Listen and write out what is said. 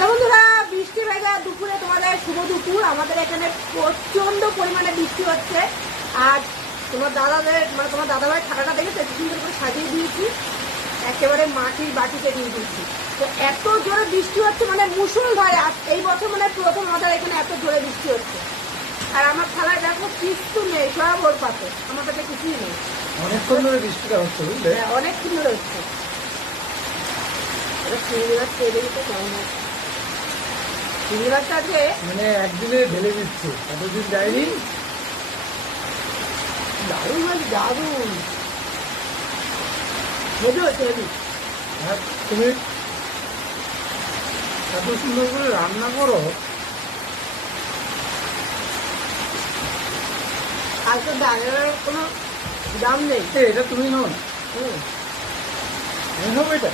Hello বন্ধুরা, বৃষ্টি ভেজা দুপুরে তোমাদের শুভ দুপুর। আমাদের এখানে প্রচন্ড পরিমাণে বৃষ্টি হচ্ছে। আর তোমার দাদাভাই থাকাটা দেখে তো সুন্দর করে সাজিয়ে দিয়েছি, একেবারে মাটির বাটিতে দিয়ে দিচ্ছি। তো এত জোরে বৃষ্টি হচ্ছে, মানে মুষলধারে। এই বছর মানে প্রথম আমাদের এখানে এত জোরে বৃষ্টি হচ্ছে। আর আমার থালায় দেখো কিছু নেই, সব ওর পাতে, আমার কাছে কিছুই নেই। অনেকক্ষণ ধরে বৃষ্টিটা হচ্ছে, বুঝলে? হ্যাঁ, অনেকক্ষণ ধরে হচ্ছে। চিংড়ি মাছ তেলে দিতে কেমন হচ্ছে? চিংড়ি মাছটা আজকে মানে একদিনে ঢেলে দিচ্ছে, এতদিন যায়নি। দারুণ মাছ, দারুণ হেভি হচ্ছে, হেভি। আর তুমি এত সুন্দর করে রান্না করো। আজকে ডালের কোনো দাম নেই। এটা তুমি নাও না, আমি নেবো এটা।